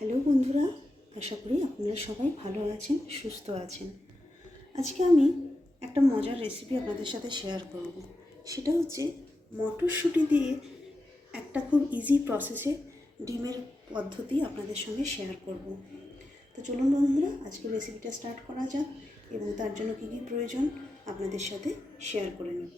Hello বন্ধুরা, আশা করি আপনারা সবাই ভালো আছেন, সুস্থ আছেন। আজকে আমি একটা মজার রেসিপি আপনাদের সাথে শেয়ার করব। সেটা হচ্ছে মটরশুঁটি দিয়ে একটা খুব ইজি প্রসেসে ডিমের পদ্ধতি আপনাদের সঙ্গে শেয়ার করব। তো চলুন বন্ধুরা, আজকে রেসিপিটা স্টার্ট করা যাক এবং তার জন্য কী কী প্রয়োজন আপনাদের সাথে শেয়ার করে নেব।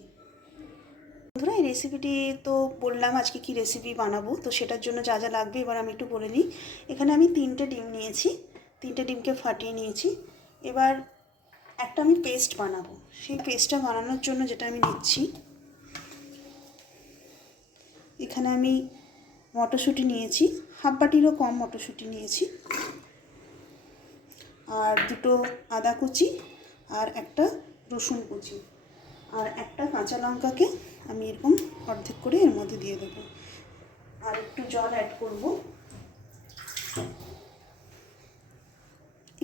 বন্ধুরা, এই রেসিপিটি তো বললাম আজকে কি রেসিপি বানাবো, তো সেটার জন্য যা যা লাগবে এবার আমি একটু বলে নিই। এখানে আমি 3টে ডিম নিয়েছি, 3টে ডিমকে ফাটিয়ে নিয়েছি। এবার একটা আমি পেস্ট বানাবো। সেই পেস্টটা বানানোর জন্য যেটা আমি নিচ্ছি, এখানে আমি মটরশুঁটি নিয়েছি, হাফ বাটিরও কম মটরশুঁটি নিয়েছি, আর 2টো আদা কুচি, আর একটা রসুন কুচি, আর একটা কাঁচা লঙ্কাকে আমি এরকম অর্ধেক করে এর মধ্যে দিয়ে দেবো। আর একটু জল অ্যাড করব,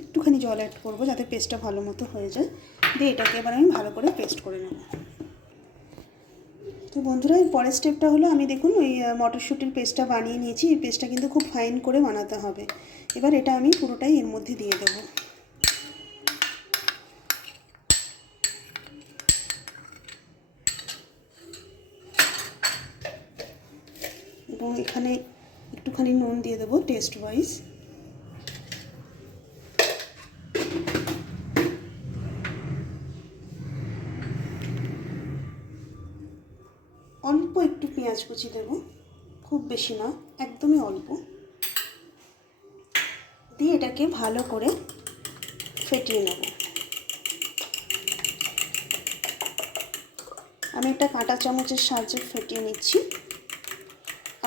একটুখানি জল অ্যাড করব যাতে পেস্টটা ভালো মতো হয়ে যায়। দিয়ে এটাকে এবার আমি ভালো করে পেস্ট করে নেব। তো বন্ধুরা, এর পরের স্টেপটা হলো, আমি দেখুন ওই মটরশুঁটির পেস্টটা বানিয়ে নিয়েছি। এই পেস্টটা কিন্তু খুব ফাইন করে বানাতে হবে। এবার এটা আমি পুরোটাই এর মধ্যে দিয়ে দেবো। এবং এখানে একটুখানি নুন দিয়ে দেবো টেস্ট ওয়াইজ। অল্প একটু পেঁয়াজ কুচি দেবো, খুব বেশি না, একদমই অল্প। দিয়ে এটাকে ভালো করে ফেটিয়ে নেব। আমি একটা কাঁটা চামচের সাহায্যে ফেটিয়ে নিচ্ছি।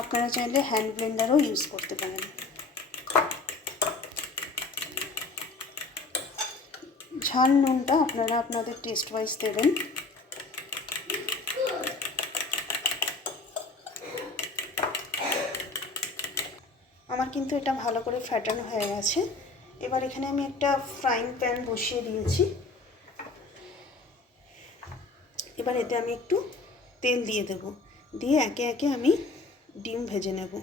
আপনারা চাইলে হ্যান্ড ব্লেন্ডারও ইউজ করতে পারেন। ঝাল নুনটা আপনারা আপনাদের টেস্ট ওয়াইজ দেবেন। আমার কিন্তু এটা ভালো করে ফ্যাটানো হয়ে গেছে। এবার এখানে আমি একটা ফ্রাইং প্যান বসিয়ে দিয়েছি। এবার এতে আমি একটু তেল দিয়ে দেব, দিয়ে একে একে আমি ডিম ভেজে নেব।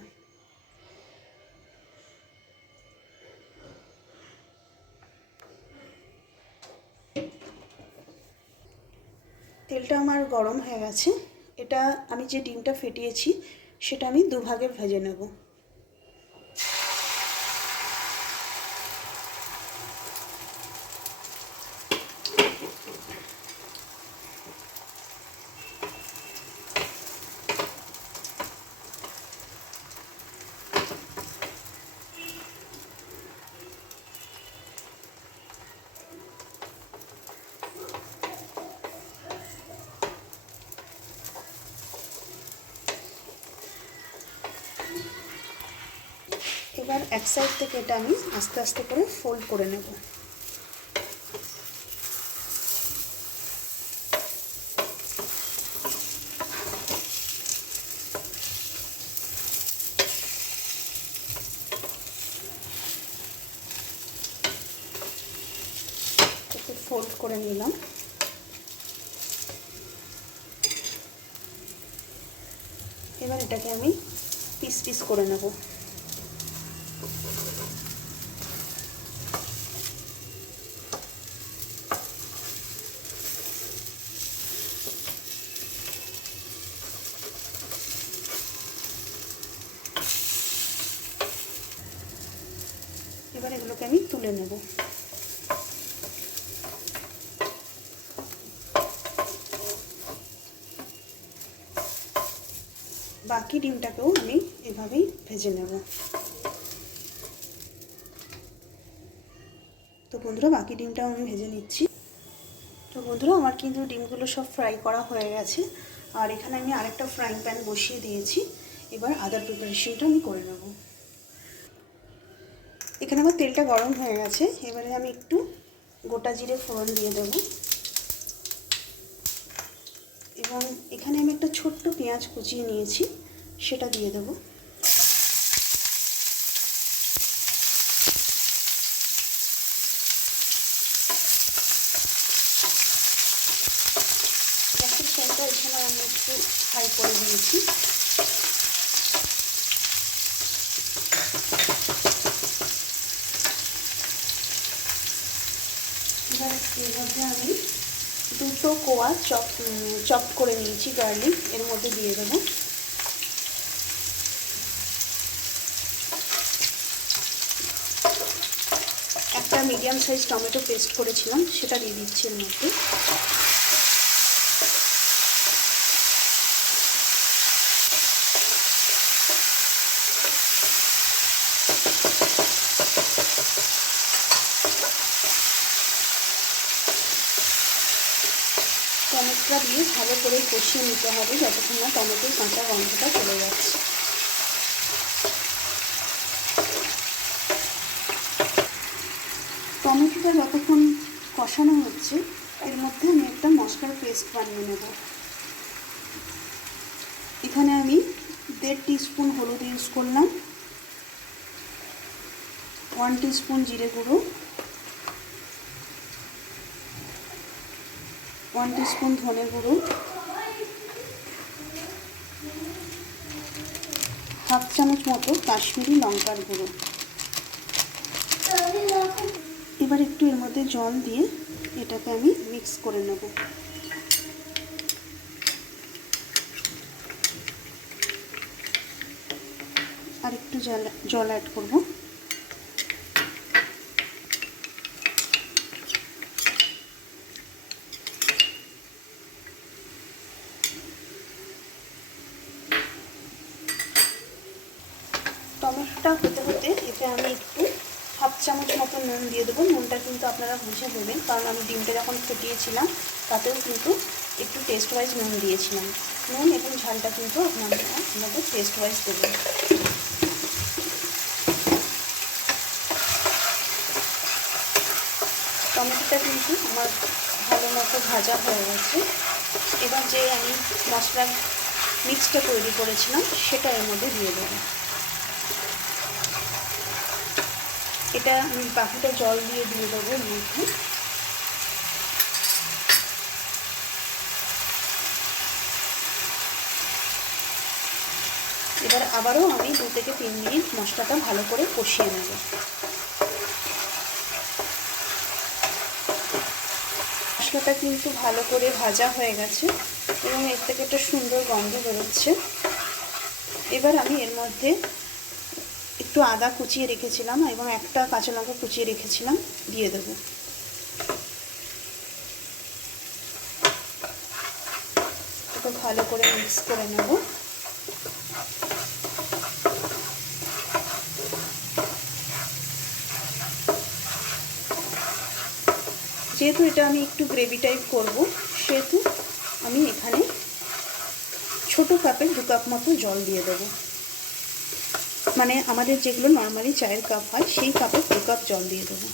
তেলটা আমার গরম হয়ে গেছে। এটা আমি যে ডিমটা ফেটিয়েছি সেটা আমি দুভাগে ভেজে নেব। এবার এক সাইড থেকে এটা আমি আস্তে আস্তে করে ফোল্ড করে নেব। একটু ফোল্ড করে নিলাম। এবার এটাকে আমি পিস পিস করে নেব। এবার এগুলোকে আমি তুলে নেব। বাকি ডিমটাকেও আমি এভাবেই ভেজে নেব। তো বন্ধুরা, বাকি ডিমটাও আমি ভেজে নিচ্ছি। তো বন্ধুরা, আমার কিন্তু ডিমগুলো সব ফ্রাই করা হয়ে গেছে। আর এখানে আমি আরেকটা ফ্রাইং প্যান বসিয়ে দিয়েছি। এবার আদার প্রিপারেশনটা আমি করে নেব। এখানে আমার তেলটা গরম হয়ে গেছে। এবারে আমি একটু গোটা জিরে ফোড়ন দিয়ে দেব। এবং এখানে আমি একটা ছোট্ট পেঁয়াজ কুচিয়ে নিয়েছি, সেটা দিয়ে দেব। গ্যাসের ফ্লেমটা এখানে আমি একটু হাই করে দিয়েছি। এবার এর মধ্যে আমি দুটো কোয়া চপ করে নিয়েছি গার্লিক, এর মধ্যে দিয়ে দেবো। একটা মিডিয়াম সাইজ টমেটো পেস্ট করেছিলাম, সেটা দিয়ে দিচ্ছি এর মধ্যে। টমেটোটা দিয়ে ভালো করে কষিয়ে নিতে হবে যতক্ষণ না টমেটোর কাঁচা গন্ধটা চলে যাচ্ছে। টমেটোটা যতক্ষণ কষানো হচ্ছে এর মধ্যে আমি একটা মশলার পেস্ট বানিয়ে নেব। এখানে আমি 1.5 টিস্পুন হলুদ ইউজ করলাম, 1 টিস্পুন জিরে গুঁড়ো, 1 টিস্পুন ধনে গুঁড়ো, হাফ চামচ মতো কাশ্মীরি লঙ্কার গুঁড়ো। এবার একটু এর মধ্যে জল দিয়ে এটাকে আমি মিক্স করে নেব। আর একটু জল অ্যাড করব। টমেটোটা হতে হতে এতে আমি একটু হাফ চামচ মতো নুন দিয়ে দেবো। নুনটা কিন্তু আপনারা বুঝে দেবেন, কারণ আমি ডিমটা যখন ফুটিয়েছিলাম তাতেও কিন্তু একটু টেস্ট ওয়াইজ নুন দিয়েছিলাম। নুন এবং ঝালটা কিন্তু আপনাদের টেস্ট ওয়াইজ দেবেন। টমেটোটা কিন্তু আমার ভালো মতো ভাজা হয়ে গেছে। এবার যে আমি মশলার মিক্সটা তৈরি করেছিলাম সেটা এর মধ্যে দিয়ে দেবো। এটা আমি বাকিটা জল দিয়ে দেবো এর মধ্যে। এবার আবারও আমি 2 থেকে 3 মিনিট মশলাটা ভালো করে কষিয়ে নেব। মশলাটা কিন্তু ভালো করে ভাজা হয়ে গেছে এবং এর থেকে একটা সুন্দর গন্ধ বেরোচ্ছে। এবার আমি এর মধ্যে একটু আদা কুচিয়ে রেখেছিলাম এবং একটা কাঁচা লঙ্কা কুচিয়ে রেখেছিলাম দিয়ে দেবো। এটা ভালো করে মিক্স করে নেব। যেহেতু এটা আমি একটু গ্রেভি টাইপ করব, সেহেতু আমি এখানে ছোট কাপের 2 কাপ মতো জল দিয়ে দেবো। মানে আমাদের যেগুলো নর্মালি চায়ের কাপ হয় সেই কাপের 2 কাপ জল দিয়ে দেবো।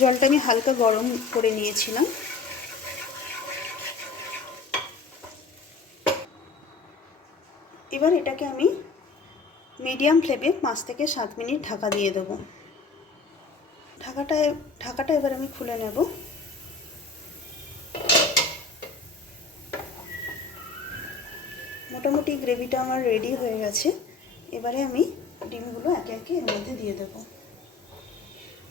জলটা আমি হালকা গরম করে নিয়েছিলাম। এবার এটাকে আমি মিডিয়াম ফ্লেমে 5 থেকে 7 মিনিট ঢাকা দিয়ে দেবো। ঢাকাটা এবার আমি খুলে নেব। মোটামুটি গ্রেভিটা আমার রেডি হয়ে গেছে। এবারে আমি ডিমগুলো একে একে এর মধ্যে দিয়ে দেব।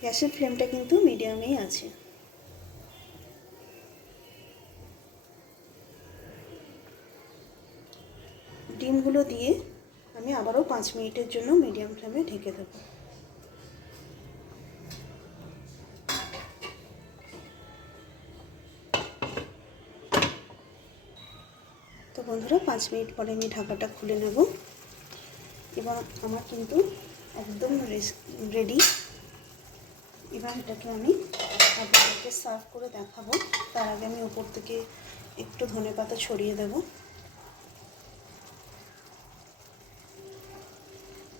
গ্যাসের ফ্লেমটা কিন্তু মিডিয়ামেই আছে। ডিমগুলো দিয়ে আমি আবারও 5 মিনিটের জন্য মিডিয়াম ফ্লেমে ঢেকে দেব। তো বন্ধুরা 5 মিনিট পরে আমি ঢাকাটা খুলে নেব এবং আমার কিন্তু একদম রেডি। এবার এটাকে আমি আপনাদেরকে সার্ভ করে দেখাবো। তার আগে আমি উপর থেকে একটু ধনেপাতা ছড়িয়ে দেব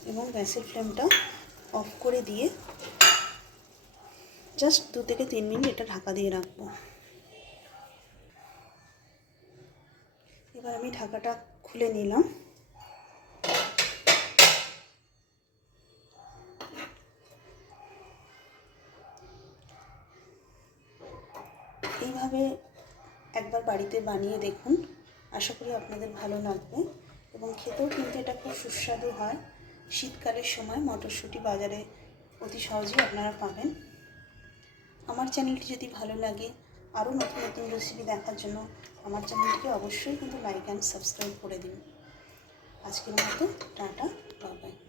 এবং গ্যাসের ফ্লেমটা অফ করে দিয়ে জাস্ট 2 থেকে 3 মিনিট এটা ঢাকা দিয়ে রাখবো। এবার আমি ঢাকাটা খুলে নিলাম। এইভাবে একবার বাড়িতে বানিয়ে দেখুন, আশা করি আপনাদের ভালো লাগবে এবং খেতেও কিন্তু এটা খুব সুস্বাদু হয়। শীতকালের সময় মটরশুঁটি বাজারে অতি সহজেই আপনারা পাবেন। আমার চ্যানেলটি যদি ভালো লাগে, আরও নতুন নতুন রেসিপি দেখার জন্য আমার চ্যানেলটিকে অবশ্যই কিন্তু লাইক অ্যান্ড সাবস্ক্রাইব করে দিন। আজকের মতো টাটা, বাই বাই।